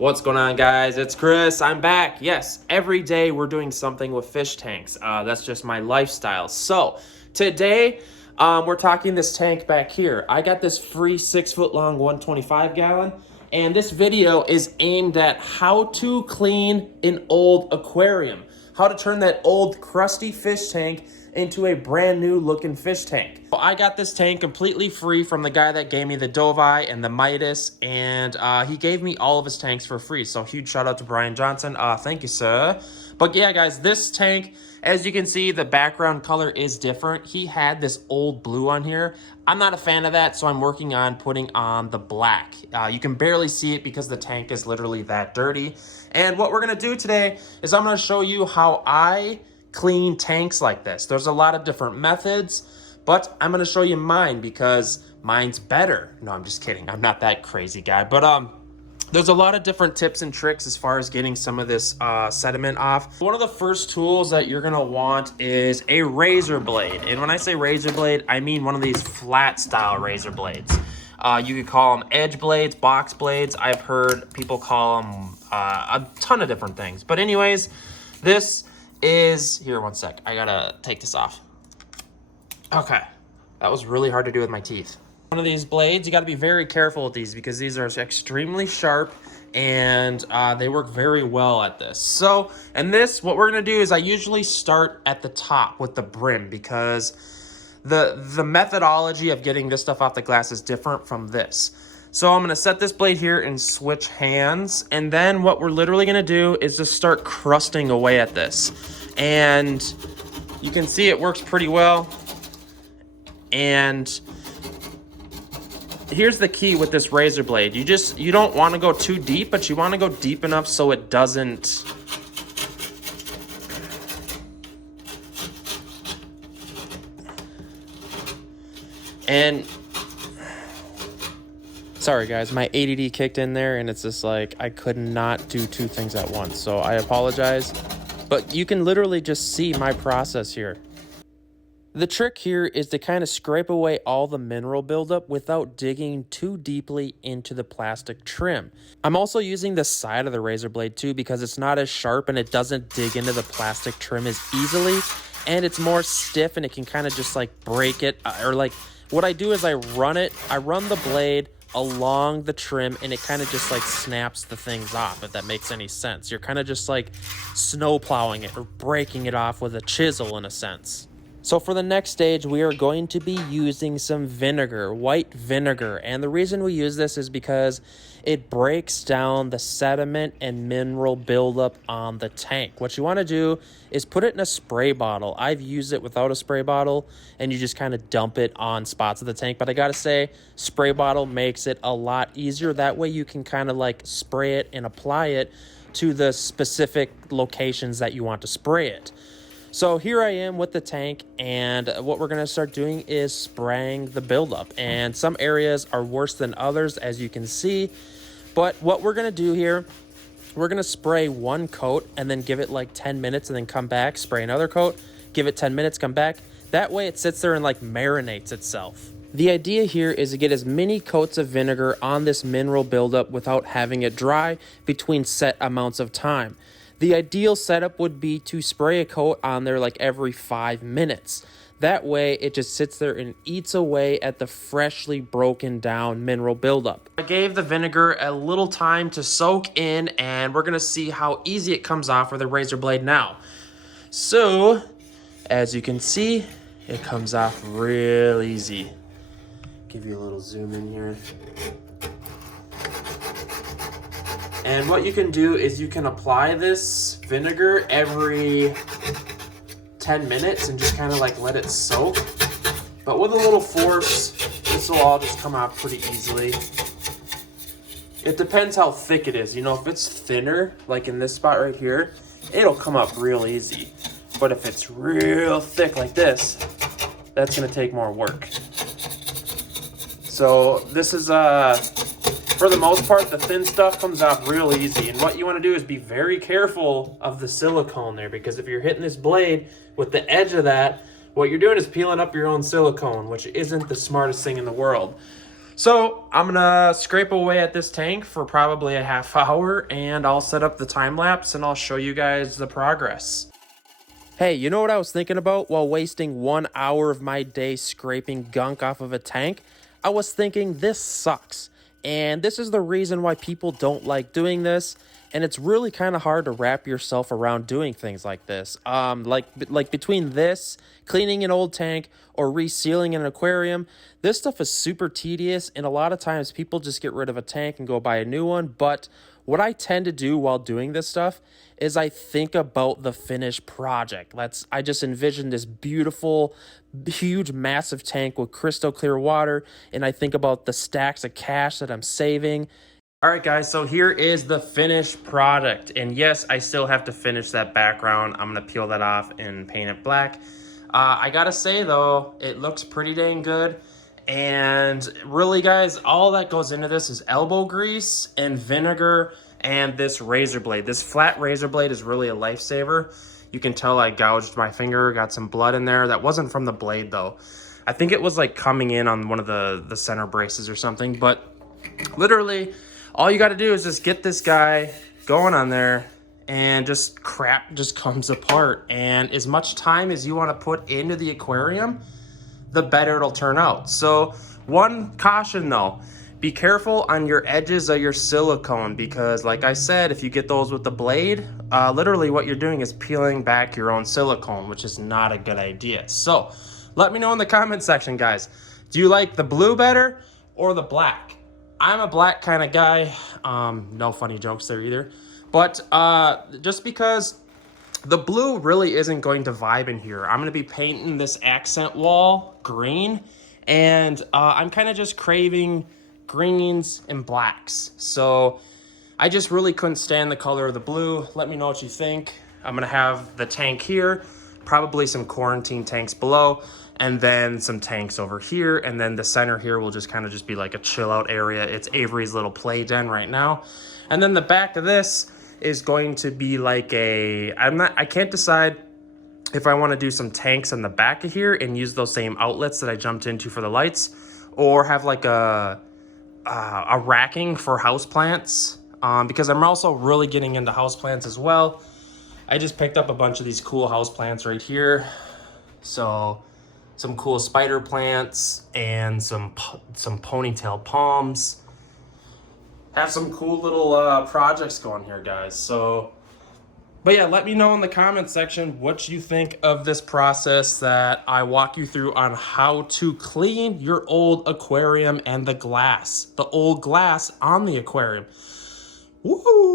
What's going on, guys? It's Chris. I'm back. Yes, every day we're doing something with fish tanks. That's just my lifestyle. So today we're talking this tank back here. I got this free 6-foot long 125 gallon, and this video is aimed at how to clean an old aquarium, how to turn that old crusty fish tank into a brand new looking fish tank. I got this tank completely free from the guy that gave me the Dovi and the Midas, and he gave me all of his tanks for free. So huge shout out to Brian Johnson. Thank you, sir. But yeah, guys, this tank, as you can see, the background color is different. He had this old blue on here. I'm not a fan of that, so I'm working on putting on the black. You can barely see it because the tank is literally that dirty. And what we're gonna do today is I'm gonna show you how I clean tanks like this. There's a lot of different methods, but I'm gonna show you mine because mine's better. No, I'm just kidding. I'm not that crazy guy, but there's a lot of different tips and tricks as far as getting some of this sediment off. One of the first tools that you're gonna want is a razor blade. And when I say razor blade, I mean one of these flat style razor blades. You could call them edge blades, box blades. I've heard people call them a ton of different things. But anyways, this is, here, one sec. I gotta take this off. Okay, that was really hard to do with my teeth. One of these blades, you gotta be very careful with these because these are extremely sharp and they work very well at this. So, and this, what we're gonna do is I usually start at the top with the brim because the methodology of getting this stuff off the glass is different from this. So I'm gonna set this blade here and switch hands. And then what we're literally gonna do is just start crusting away at this. And you can see it works pretty well. And here's the key with this razor blade. You don't wanna go too deep, but you wanna go deep enough so it doesn't, and sorry guys, my ADD kicked in there and it's just like I could not do two things at once, so I apologize. But you can literally just see my process here. The trick here is to kind of scrape away all the mineral buildup without digging too deeply into the plastic trim. I'm also using the side of the razor blade too because it's not as sharp and it doesn't dig into the plastic trim as easily, and it's more stiff and it can kind of just like break it, or like what I do is I run the blade along the trim and it kind of just like snaps the things off, if that makes any sense. You're kind of just like snow plowing it or breaking it off with a chisel in a sense. So for the next stage, we are going to be using some vinegar, white vinegar. And the reason we use this is because it breaks down the sediment and mineral buildup on the tank. What you want to do is put it in a spray bottle. I've used it without a spray bottle, and you just kind of dump it on spots of the tank. But I got to say, spray bottle makes it a lot easier. That way you can kind of like spray it and apply it to the specific locations that you want to spray it. So here I am with the tank, and what we're going to start doing is spraying the buildup. And some areas are worse than others, as you can see. But what we're going to do here, we're going to spray one coat and then give it like 10 minutes and then come back, spray another coat, give it 10 minutes, come back. That way it sits there and like marinates itself. The idea here is to get as many coats of vinegar on this mineral buildup without having it dry between set amounts of time. The ideal setup would be to spray a coat on there like every 5 minutes. That way it just sits there and eats away at the freshly broken down mineral buildup. I gave the vinegar a little time to soak in, and we're gonna see how easy it comes off with a razor blade now. So, as you can see, it comes off real easy. Give you a little zoom in here. And what you can do is you can apply this vinegar every 10 minutes and just kind of like let it soak. But with a little force, this will all just come out pretty easily. It depends how thick it is. You know, if it's thinner, like in this spot right here, it'll come up real easy. But if it's real thick like this, that's gonna take more work. So this is for the most part, the thin stuff comes off real easy. And what you want to do is be very careful of the silicone there, because if you're hitting this blade with the edge of that, what you're doing is peeling up your own silicone, which isn't the smartest thing in the world. So I'm gonna scrape away at this tank for probably a half hour, and I'll set up the time lapse and I'll show you guys the progress. Hey, you know what I was thinking about while wasting 1 hour of my day scraping gunk off of a tank? I was thinking this sucks. And this is the reason why people don't like doing this. And it's really kind of hard to wrap yourself around doing things like this. Like between this, cleaning an old tank, or resealing an aquarium, this stuff is super tedious. And a lot of times people just get rid of a tank and go buy a new one. But what I tend to do while doing this stuff is I think about the finished project. I just envision this beautiful, huge, massive tank with crystal clear water, and I think about the stacks of cash that I'm saving. All right, guys, so here is the finished product. And yes, I still have to finish that background. I'm gonna peel that off and paint it black. I gotta say though, it looks pretty dang good. And really, guys, all that goes into this is elbow grease and vinegar and this razor blade. This flat razor blade is really a lifesaver. You can tell I gouged my finger, got some blood in there. That wasn't from the blade though. I think it was like coming in on one of the center braces or something. But literally, all you gotta do is just get this guy going on there, and just crap just comes apart. And as much time as you wanna put into the aquarium, the better it'll turn out. So one caution though, be careful on your edges of your silicone, because like I said, if you get those with the blade, literally what you're doing is peeling back your own silicone, which is not a good idea. So let me know in the comment section, guys. Do you like the blue better or the black? I'm a black kind of guy. No funny jokes there either. But just because the blue really isn't going to vibe in here. I'm going to be painting this accent wall green, and I'm kind of just craving greens and blacks. So I just really couldn't stand the color of the blue. Let me know what you think. I'm going to have the tank here, probably some quarantine tanks below, and then some tanks over here. And then the center here will just kind of just be like a chill out area. It's Avery's little play den right now. And then the back of this is going to be like I can't decide if I want to do some tanks on the back of here and use those same outlets that I jumped into for the lights, or have like a racking for houseplants, because I'm also really getting into houseplants as well. I just picked up a bunch of these cool houseplants right here. So some cool spider plants and some ponytail palms. Have some cool little projects going here, guys. So, but yeah, let me know in the comment section what you think of this process that I walk you through on how to clean your old aquarium and the old glass on the aquarium. Woohoo!